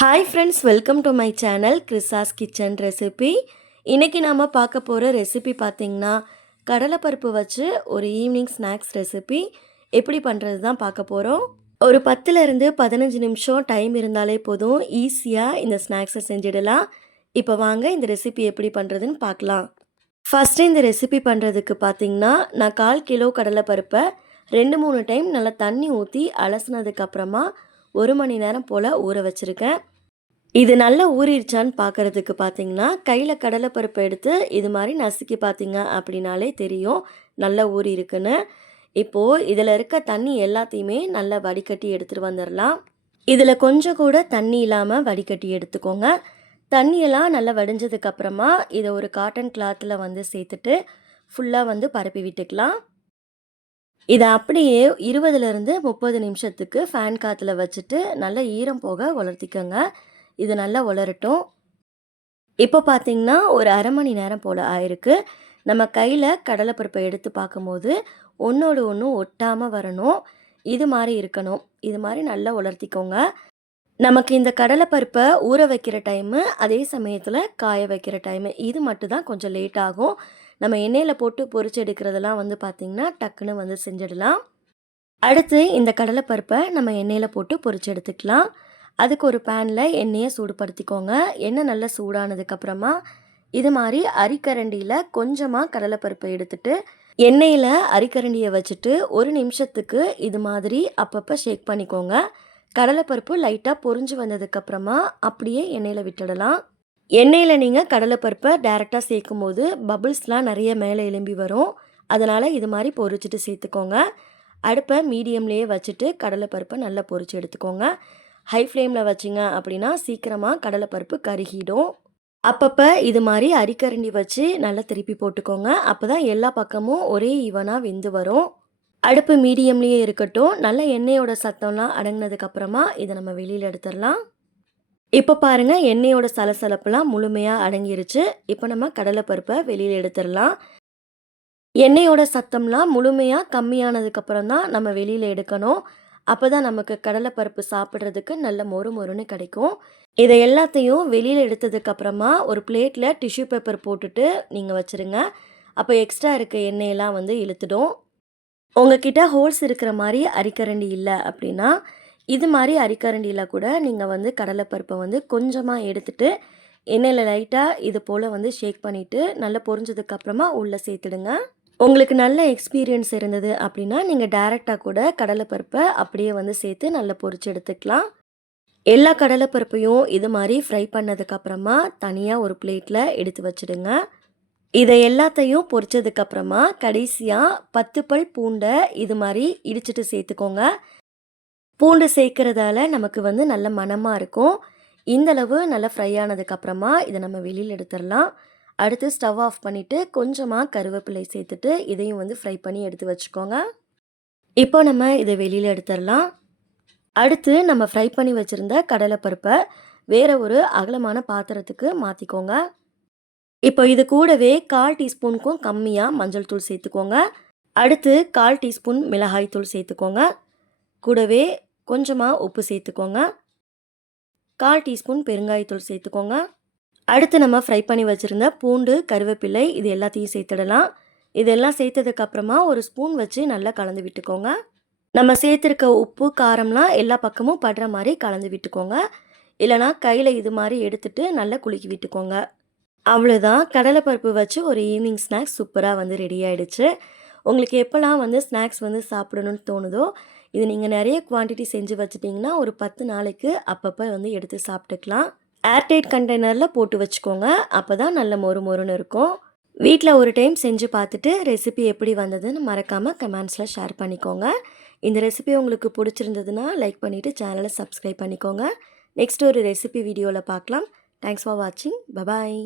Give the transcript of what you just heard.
Hi friends, welcome to my channel கிறிஸாஸ் kitchen recipe. இன்றைக்கி நாம் பார்க்க போகிற ரெசிபி பார்த்திங்கன்னா கடலைப்பருப்பு வச்சு ஒரு ஈவினிங் ஸ்நாக்ஸ் ரெசிபி எப்படி பண்ணுறது தான் பார்க்க போகிறோம். ஒரு 10லேருந்து 15 நிமிஷம் டைம் இருந்தாலே போதும், ஈஸியாக இந்த ஸ்நாக்ஸை செஞ்சிடலாம். இப்போ வாங்க இந்த ரெசிபி எப்படி பண்ணுறதுன்னு பார்க்கலாம். ஃபஸ்ட்டு இந்த ரெசிபி பண்ணுறதுக்கு பார்த்திங்கன்னா நான் 1/4 கிலோ கடலைப்பருப்பை 2-3 டைம் நல்லா தண்ணி ஊற்றி அலசினதுக்கப்புறமா 1 மணி நேரம் போல் ஊற வச்சுருக்கேன். இது நல்லா ஊறிடுச்சான்னு பார்க்குறதுக்கு பார்த்தீங்கன்னா கையில் கடலைப்பருப்பை எடுத்து இது மாதிரி நசுக்கி பார்த்தீங்க அப்படின்னாலே தெரியும் நல்லா ஊறி இருக்குன்னு. இப்போது இதில் இருக்க தண்ணி எல்லாத்தையுமே நல்லா வடிகட்டி எடுத்துகிட்டு வந்துடலாம். இதில் கொஞ்சம் கூட தண்ணி இல்லாமல் வடிகட்டி எடுத்துக்கோங்க. தண்ணியெல்லாம் நல்லா வடிஞ்சதுக்கப்புறமா இதை ஒரு காட்டன் கிளாத்தில் வந்து சேர்த்துட்டு ஃபுல்லாக வந்து பரப்பி விட்டுக்கலாம். இதை அப்படியே 20லேருந்து 30 நிமிஷத்துக்கு ஃபேன் காற்றுல வச்சுட்டு நல்லா ஈரம் போக உலர்த்திக்கோங்க. இது நல்லா உலரட்டும். இப்போ பார்த்தீங்கன்னா ஒரு அரை மணி நேரம் போல் ஆயிருக்கு. நம்ம கையில் கடலைப்பருப்பை எடுத்து பார்க்கும்போது ஒன்றோடு ஒன்று ஒட்டாமல் வரணும். இது மாதிரி இருக்கணும். இது மாதிரி நல்லா உலர்த்திக்கோங்க. நமக்கு இந்த கடலைப்பருப்பை ஊற வைக்கிற டைமு, அதே சமயத்தில் காய வைக்கிற டைமு இது மட்டும் தான் கொஞ்சம் லேட் ஆகும். நம்ம எண்ணெயில் போட்டு பொரிச்சு எடுக்கிறதெல்லாம் வந்து பார்த்திங்கன்னா டக்குன்னு வந்து செஞ்சிடலாம். அடுத்து இந்த கடலைப்பருப்பை நம்ம எண்ணெயில் போட்டு பொரிச்சு எடுத்துக்கலாம். அதுக்கு ஒரு பேனில் எண்ணெயை சூடுபடுத்திக்கோங்க. எண்ணெய் நல்லா சூடானதுக்கப்புறமா இது மாதிரி அரிக்கரண்டியில் கொஞ்சமாக கடலைப்பருப்பை எடுத்துட்டு எண்ணெயில் அரிக்கரண்டியை வச்சுட்டு 1 நிமிஷத்துக்கு இது மாதிரி அப்பப்போ ஷேக் பண்ணிக்கோங்க. கடலைப்பருப்பு லைட்டாக பொரிஞ்சு வந்ததுக்கப்புறமா அப்படியே எண்ணெயில் விட்டுடலாம். எண்ணெயில் நீங்கள் கடலைப்பருப்பை டேரெக்டாக சேர்க்கும் போது பபிள்ஸ்லாம் நிறைய மேலே எழும்பி வரும். அதனால் இது மாதிரி பொரிச்சிட்டு சேர்த்துக்கோங்க. அடுப்பை மீடியம்லேயே வச்சுட்டு கடலைப்பருப்பை நல்லா பொரிச்சு எடுத்துக்கோங்க. ஹை ஃப்ளேமில் வச்சிங்க அப்படின்னா சீக்கிரமாக கடலைப்பருப்பு கருகிடும். அப்பப்போ இது மாதிரி அரிக்கரண்டி வச்சு நல்லா திருப்பி போட்டுக்கோங்க. அப்போ தான் எல்லா பக்கமும் ஒரே ஈவனாக வெந்து வரும். அடுப்பு மீடியம்லேயே இருக்கட்டும். நல்ல எண்ணெயோட சத்தம்லாம் அடங்கினதுக்கப்புறமா இதை நம்ம வெளியில் எடுத்துடலாம். இப்போ பாருங்கள், எண்ணெயோட சலசலப்புலாம் முழுமையாக அடங்கிருச்சு. இப்போ நம்ம கடலைப்பருப்பை வெளியில் எடுத்துடலாம். எண்ணெயோட சத்தம்லாம் முழுமையாக கம்மியானதுக்கப்புறம் தான் நம்ம வெளியில் எடுக்கணும். அப்போ தான் நமக்கு கடலைப்பருப்பு சாப்பிட்றதுக்கு நல்ல மொறு மொறுன்னு கிடைக்கும். இதை எல்லாத்தையும் வெளியில் எடுத்ததுக்கப்புறமா ஒரு பிளேட்டில் டிஷ்யூ பேப்பர் போட்டுட்டு நீங்கள் வச்சுருங்க. அப்போ எக்ஸ்ட்ரா இருக்க எண்ணெயெல்லாம் வந்து இழுத்துடும். உங்ககிட்ட ஹோல்ஸ் இருக்கிற மாதிரி அரிக்கரண்டி இல்லை அப்படின்னா இது மாதிரி அரிக்கரண்டியில் கூட நீங்கள் வந்து கடலைப்பருப்பை வந்து கொஞ்சமாக எடுத்துட்டு எண்ணெயில் லைட்டாக இது போல் வந்து ஷேக் பண்ணிவிட்டு நல்லா பொரிஞ்சதுக்கப்புறமா உள்ளே சேர்த்துடுங்க. உங்களுக்கு நல்ல எக்ஸ்பீரியன்ஸ் இருந்தது அப்படின்னா நீங்கள் டைரெக்டாக கூட கடலைப்பருப்பை அப்படியே வந்து சேர்த்து நல்லா பொரிச்சு எடுத்துக்கலாம். எல்லா கடலைப்பருப்பையும் இது மாதிரி ஃப்ரை பண்ணதுக்கப்புறமா தனியாக ஒரு பிளேட்டில் எடுத்து வச்சுடுங்க. இதை எல்லாத்தையும் பொரிச்சதுக்கப்புறமா கடைசியாக 10 பல் பூண்டை இது மாதிரி இடிச்சிட்டு சேர்த்துக்கோங்க. பூண்டு சேர்க்குறதால நமக்கு வந்து நல்ல மணமாக இருக்கும். இந்தளவு நல்லா ஃப்ரை ஆனதுக்கப்புறமா இதை நம்ம வெளியில் எடுத்துடலாம். அடுத்து ஸ்டவ் ஆஃப் பண்ணிவிட்டு கொஞ்சமாக கருவேப்பிலை சேர்த்துட்டு இதையும் வந்து ஃப்ரை பண்ணி எடுத்து வச்சுக்கோங்க. இப்போ நம்ம இதை வெளியில் எடுத்துடலாம். அடுத்து நம்ம ஃப்ரை பண்ணி வச்சுருந்த கடலைப்பருப்பை வேறு ஒரு அகலமான பாத்திரத்துக்கு மாற்றிக்கோங்க. இப்போ இது கூடவே 1/4 டீஸ்பூனுக்கும் கம்மியாக மஞ்சள் தூள் சேர்த்துக்கோங்க. அடுத்து 1/4 டீஸ்பூன் மிளகாய் தூள் சேர்த்துக்கோங்க. கூடவே கொஞ்சமாக உப்பு சேர்த்துக்கோங்க. 1/4 டீஸ்பூன் பெருங்காயத்தூள் சேர்த்துக்கோங்க. அடுத்து நம்ம ஃப்ரை பண்ணி வச்சுருந்த பூண்டு, கருவேப்பிலை இது எல்லாத்தையும் சேர்த்துடலாம். இதெல்லாம் சேர்த்ததுக்கப்புறமா ஒரு ஸ்பூன் வச்சு நல்லா கலந்து விட்டுக்கோங்க. நம்ம சேர்த்துருக்க உப்பு, காரம்லாம் எல்லா பக்கமும் படுற மாதிரி கலந்து விட்டுக்கோங்க. இல்லைனா கையில் இது மாதிரி எடுத்துகிட்டு நல்லா குலுக்கி விட்டுக்கோங்க. அவ்வளோதான், கடலைப்பருப்பு வச்சு ஒரு ஈவினிங் ஸ்நாக்ஸ் சூப்பராக வந்து ரெடி ஆகிடுச்சு. உங்களுக்கு எப்போல்லாம் வந்து ஸ்நாக்ஸ் வந்து சாப்பிடணும்னு தோணுதோ இது நீங்கள் நிறைய குவான்டிட்டி செஞ்சு வச்சுட்டிங்கன்னா ஒரு 10 நாளைக்கு அப்பப்போ வந்து எடுத்து சாப்பிட்டுக்கலாம். ஏர்டைட் கண்டெய்னரில் போட்டு வச்சுக்கோங்க. அப்போ தான் நல்ல மொறு மொறுன்னு இருக்கும். வீட்டில் ஒரு டைம் செஞ்சு பார்த்துட்டு ரெசிபி எப்படி வந்ததுன்னு மறக்காமல் கமெண்ட்ஸில் ஷேர் பண்ணிக்கோங்க. இந்த ரெசிபி உங்களுக்கு பிடிச்சிருந்ததுன்னா லைக் பண்ணிவிட்டு சேனலை சப்ஸ்கிரைப் பண்ணிக்கோங்க. நெக்ஸ்ட் ஒரு ரெசிபி வீடியோவில் பார்க்கலாம். தேங்க்ஸ் ஃபார் வாட்சிங். பபாய்.